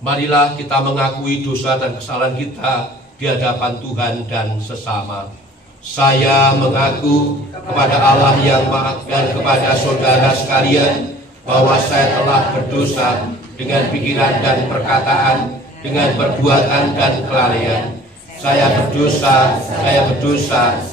Marilah kita mengakui dosa dan kesalahan kita di hadapan Tuhan dan sesama. Saya mengaku kepada Allah yang Maha dan kepada saudara sekalian bahwa saya telah berdosa dengan pikiran dan perkataan, dengan perbuatan dan kelalaian. Saya berdosa,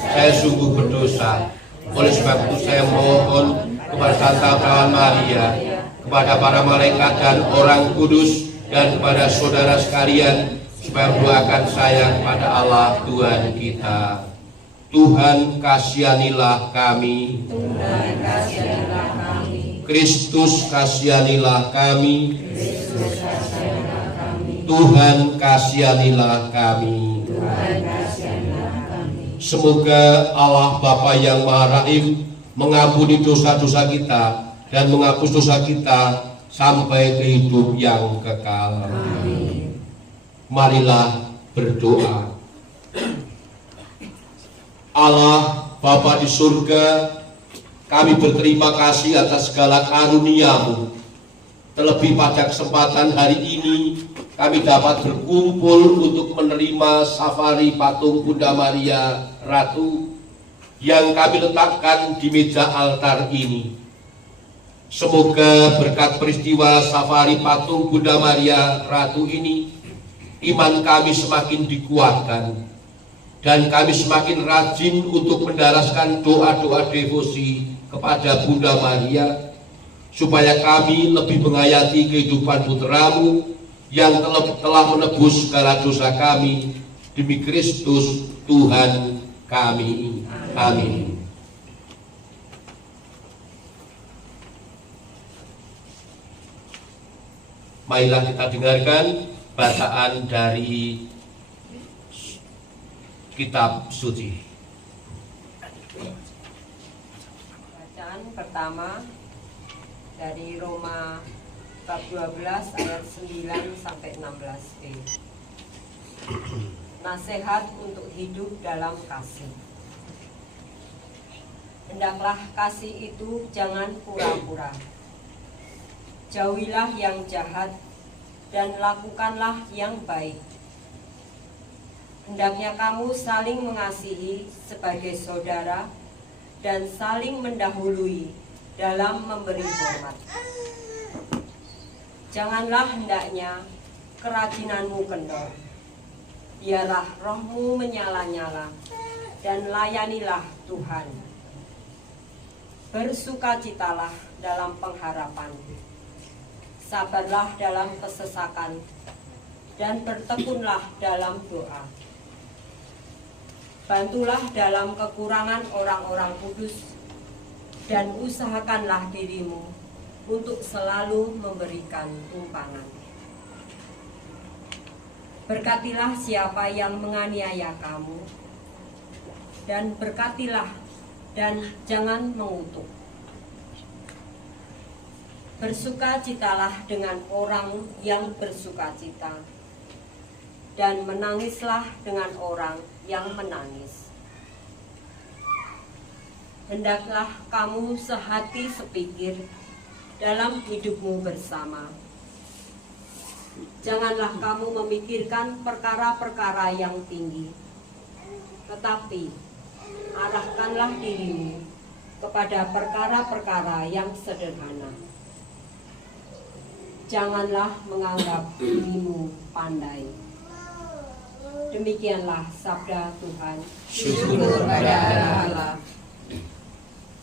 saya sungguh berdosa. Oleh sebab itu saya mohon kepada Santa Perawan Maria, kepada para malaikat dan orang kudus, dan kepada saudara sekalian, supaya mendoakan saya kepada Allah Tuhan kita. Tuhan kasihanilah kami. Tuhan kasihanilah kami. Kristus kasihanilah kami. Kristus kasihanilah kami. Tuhan kasihanilah kami. Tuhan kasihanilah kami. Semoga Allah Bapa yang Maha Rahim mengampuni dosa-dosa kita dan menghapus dosa kita sampai ke hidup yang kekal. Amin. Marilah berdoa. Allah Bapa di surga, kami berterima kasih atas segala karunia-Mu. Terlebih pada kesempatan hari ini, kami dapat berkumpul untuk menerima safari patung Bunda Maria Ratu yang kami letakkan di meja altar ini. Semoga berkat peristiwa safari patung Bunda Maria Ratu ini, iman kami semakin dikuatkan dan kami semakin rajin untuk mendaraskan doa-doa devosi kepada Bunda Maria, supaya kami lebih menghayati kehidupan putra-Mu yang telah menebus segala dosa kami, demi Kristus Tuhan kami. Amin. Marilah kita dengarkan bacaan dari kitab suci. Bacaan pertama dari Roma bab 12 ayat 9 sampai 16b. Nasihat untuk hidup dalam kasih. Hendaklah kasih itu jangan pura-pura. Jauhilah yang jahat dan lakukanlah yang baik. Hendaknya kamu saling mengasihi sebagai saudara dan saling mendahului dalam memberi hormat. Janganlah hendaknya kerajinanmu kendor. Biarlah rohmu menyala-nyala dan layanilah Tuhan. Bersukacitalah dalam pengharapan. Sabarlah dalam kesesakan dan bertekunlah dalam doa. Bantulah dalam kekurangan orang-orang kudus dan usahakanlah dirimu untuk selalu memberikan tumpangan. Berkatilah siapa yang menganiaya kamu, dan berkatilah dan jangan mengutuk. Bersukacitalah dengan orang yang bersukacita, dan menangislah dengan orang yang menangis. Hendaklah kamu sehati sepikir dalam hidupmu bersama. Janganlah kamu memikirkan perkara-perkara yang tinggi, tetapi arahkanlah dirimu kepada perkara-perkara yang sederhana. Janganlah menganggap dirimu pandai. Demikianlah sabda Tuhan. Syukur pada Allah.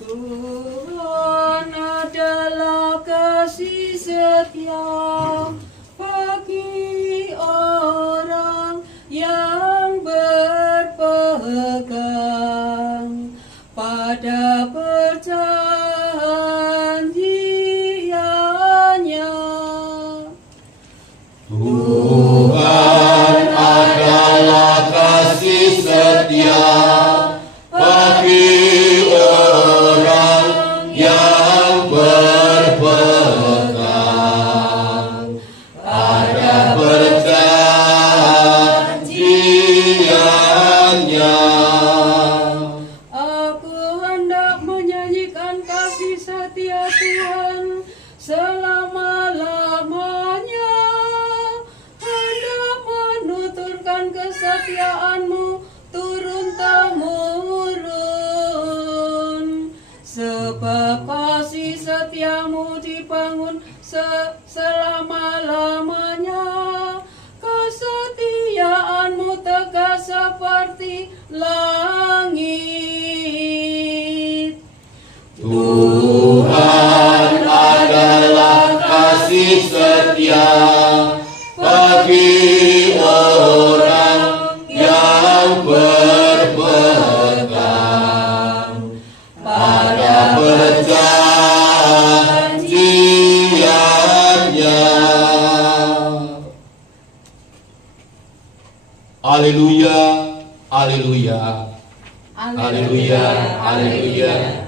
Tuhan adalah kasih setia bagi orang yang berpegang pada perjanjiannya. Tuhan adalah kasih setia bagi orang yang berpegang pada perjanjiannya. Aku hendak menyanyikan kasih setia Tuhan selama-lamanya. kesetiaan-Mu turun-temurun. Sebab kasih setia-Mu dibangun selama-lamanya. Kesetiaan-Mu tegas seperti langit. Tuhan adalah kasih setia bagi orang yang berpegang pada perjanjiannya. Haleluya, haleluya, haleluya, haleluya.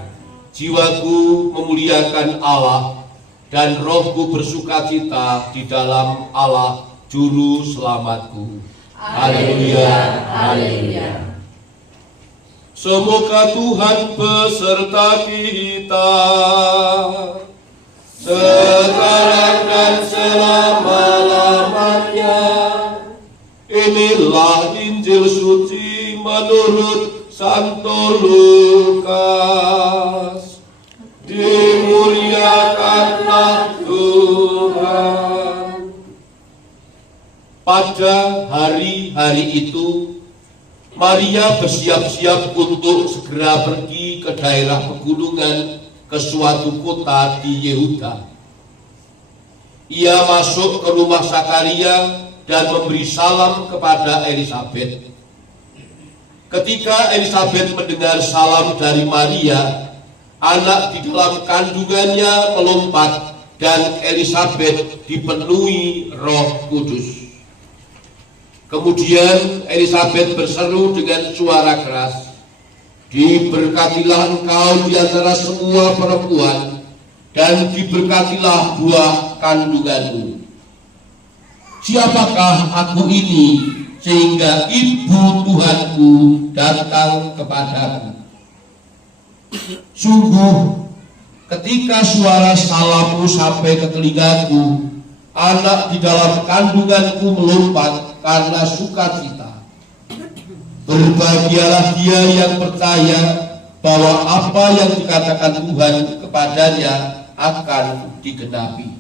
Jiwaku memuliakan Allah dan rohku bersukacita di dalam Allah Juru Selamatku. Haleluya, haleluya. Semoga Tuhan beserta kita sekarang dan selama-lamanya. Inilah Injil suci menurut Santo Lukas. Dimuliakanlah Tuhan. Pada hari-hari itu, Maria bersiap-siap untuk segera pergi ke daerah pegunungan ke suatu kota di Yehuda. Ia masuk ke rumah Zakaria dan memberi salam kepada Elisabet. Ketika Elisabet mendengar salam dari Maria, anak di dalam kandungannya melompat dan Elisabet dipenuhi Roh Kudus. Kemudian Elisabet berseru dengan suara keras, "Diberkatilah engkau di antara semua perempuan, dan diberkatilah buah kandunganmu. Siapakah aku ini sehingga ibu Tuhanku datang kepadaku? Sungguh, ketika suara salammu sampai ke telingaku, anak di dalam kandunganku melompat karena sukacita. Berbahagialah dia yang percaya bahwa apa yang dikatakan Tuhan kepadanya akan digenapi."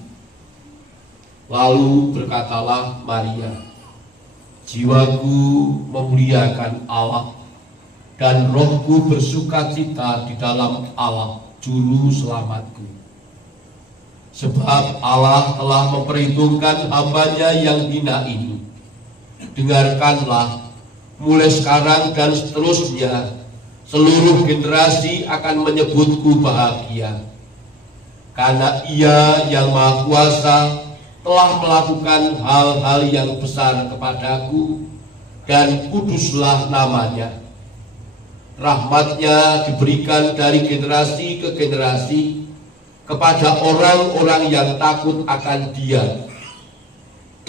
Lalu berkatalah Maria, "Jiwaku memuliakan Allah, dan rohku bersukacita di dalam Allah Juru Selamatku. Sebab Allah telah memperhitungkan hamba-Nya yang hina ini. Dengarkanlah, mulai sekarang dan seterusnya, seluruh generasi akan menyebutku bahagia. Karena Ia yang Maha Kuasa telah melakukan hal-hal yang besar kepadaku, dan kuduslah namanya. Rahmat-Nya diberikan dari generasi ke generasi kepada orang-orang yang takut akan Dia.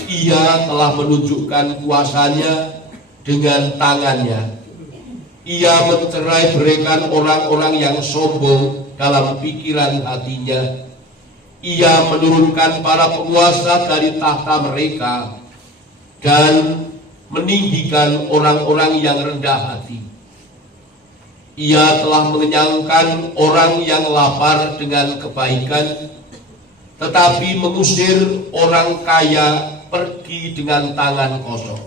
Ia telah menunjukkan kuasa-Nya dengan tangan-Nya. Ia mencerai beraikan orang-orang yang sombong dalam pikiran hatinya. Ia menurunkan para penguasa dari tahta mereka dan meninggikan orang-orang yang rendah hati. Ia telah mengenyangkan orang yang lapar dengan kebaikan, tetapi mengusir orang kaya pergi dengan tangan kosong.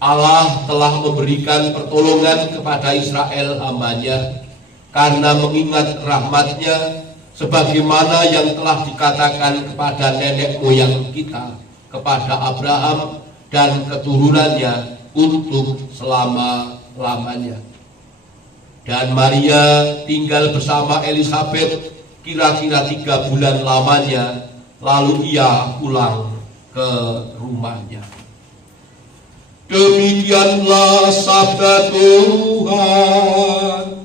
Allah telah memberikan pertolongan kepada Israel hamba-Nya karena mengingat rahmat-Nya, sebagaimana yang telah dikatakan kepada nenek moyang kita, kepada Abraham dan keturunannya untuk selama-lamanya. Dan Maria tinggal bersama Elisabet kira-kira 3 bulan lamanya, lalu ia pulang ke rumahnya. Demikianlah sabda Tuhan.